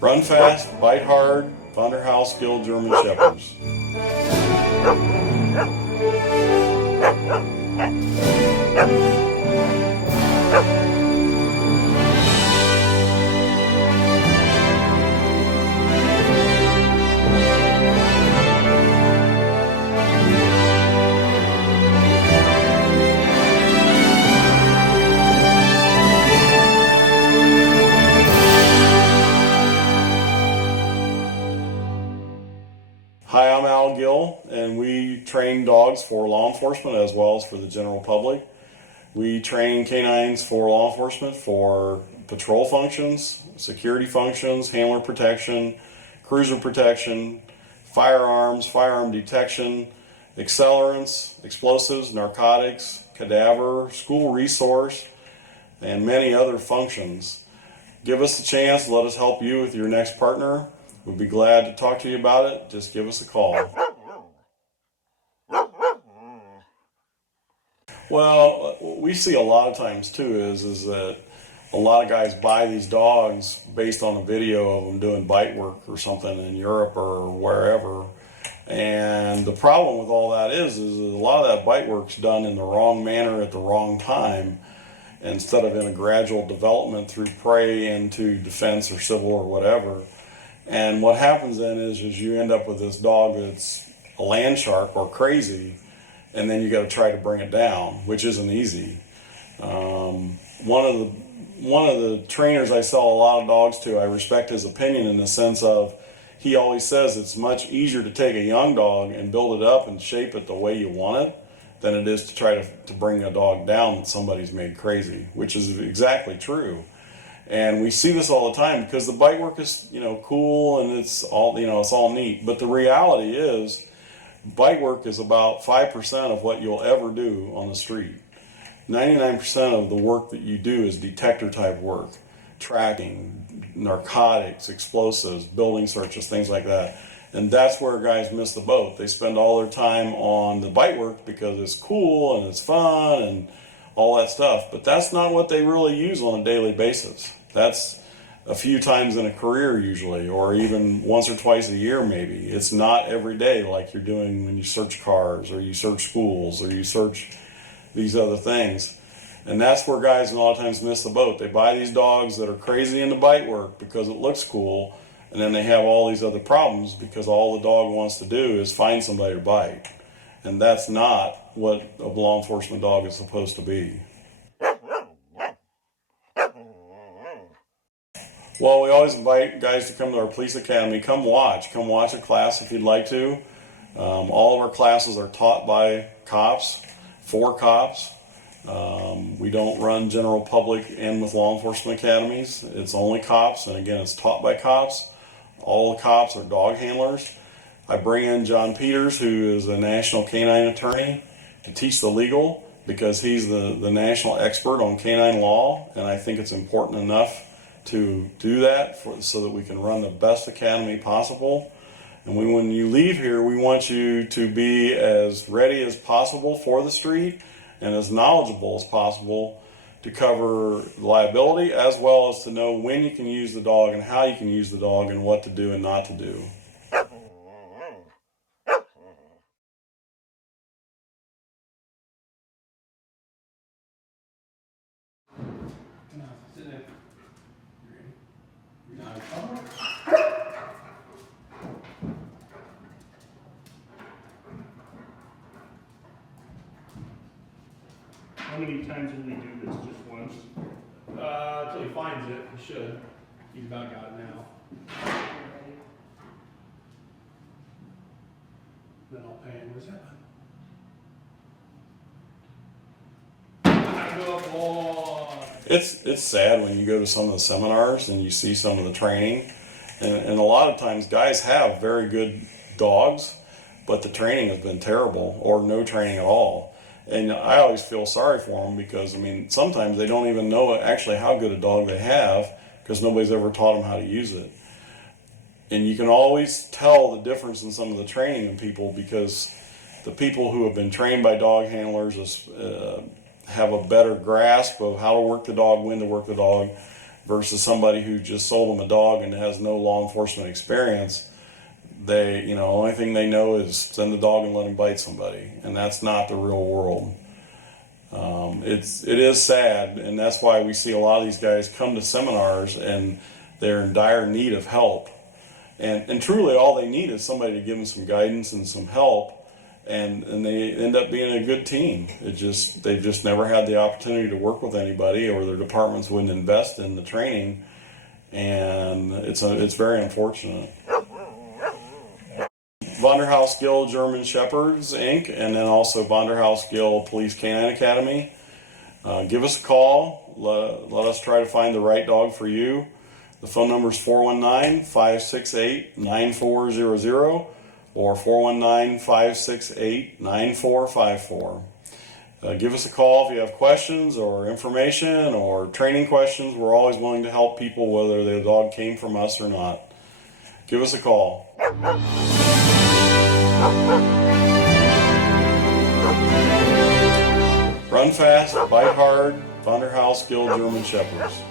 Run fast, bite hard, Vanderhaus Gill German Shepherds. Hi, I'm Gill, and we train dogs for law enforcement as well as for the general public. We train canines for law enforcement for patrol functions, security functions, handler protection, cruiser protection, firearms, firearm detection, accelerants, explosives, narcotics, cadaver, school resource, and many other functions. Give us a chance. Let us help you with your next partner. We'd be glad to talk to you about it. Just give us a call. Well, what we see a lot of times too is that a lot of guys buy these dogs based on a video of them doing bite work or something in Europe or wherever. And the problem with all that is a lot of that bite work's done in the wrong manner at the wrong time, instead of in a gradual development through prey into defense or civil or whatever. And what happens then is you end up with this dog that's a land shark or crazy, and then you got to try to bring it down, which isn't easy. One of the trainers I sell a lot of dogs to, I respect his opinion in the sense of he always says it's much easier to take a young dog and build it up and shape it the way you want it than it is to try to bring a dog down that somebody's made crazy, which is exactly true. And we see this all the time because the bite work is, cool and it's all, it's all neat. But the reality is bite work is about 5% of what you'll ever do on the street. 99% of the work that you do is detector type work, tracking, narcotics, explosives, building searches, things like that. And that's where guys miss the boat. They spend all their time on the bite work because it's cool and it's fun and all that stuff. But that's not what they really use on a daily basis. That's a few times in a career usually, or even once or twice a year maybe. It's not every day like you're doing when you search cars or you search schools or you search these other things. And that's where guys a lot of times miss the boat. They buy these dogs that are crazy into bite work because it looks cool, and then they have all these other problems because all the dog wants to do is find somebody to bite. And that's not what a law enforcement dog is supposed to be. Well, we always invite guys to come to our police academy. Come watch a class if you'd like to. All of our classes are taught by cops, for cops. We don't run general public and with law enforcement academies. It's only cops, and again, it's taught by cops. All the cops are dog handlers. I bring in John Peters, who is a national canine attorney, to teach the legal because he's the national expert on canine law, and I think it's important enough to do that so that we can run the best academy possible. And when you leave here, we want you to be as ready as possible for the street and as knowledgeable as possible to cover liability, as well as to know when you can use the dog and how you can use the dog and what to do and not to do. How many times will we do this? Just once? Until he finds it, he should. He's about got it now. Then I'll pay him. Where's that one? It's sad when you go to some of the seminars and you see some of the training, and a lot of times guys have very good dogs, but the training has been terrible or no training at all. And I always feel sorry for them because, sometimes they don't even know actually how good a dog they have because nobody's ever taught them how to use it. And you can always tell the difference in some of the training in people because the people who have been trained by dog handlers have a better grasp of how to work the dog, when to work the dog. versus somebody who just sold them a dog and has no law enforcement experience. They, only thing they know is send the dog and let him bite somebody, and that's not the real world. It is sad, and that's why we see a lot of these guys come to seminars and they're in dire need of help. And truly all they need is somebody to give them some guidance and some help, and they end up being a good team. They've just never had the opportunity to work with anybody, or their departments wouldn't invest in the training, and it's very unfortunate. Vonderhaus Gill German Shepherds Inc., and then also Vonderhaus Gill Police Canine Academy. Give us a call. Let us try to find the right dog for you. The phone number is 419-568-9400 or 419-568-9454. Give us a call if you have questions or information or training questions. We're always willing to help people, whether their dog came from us or not. Give us a call. Run fast, bite hard, Vonderhaus Gill German Shepherds.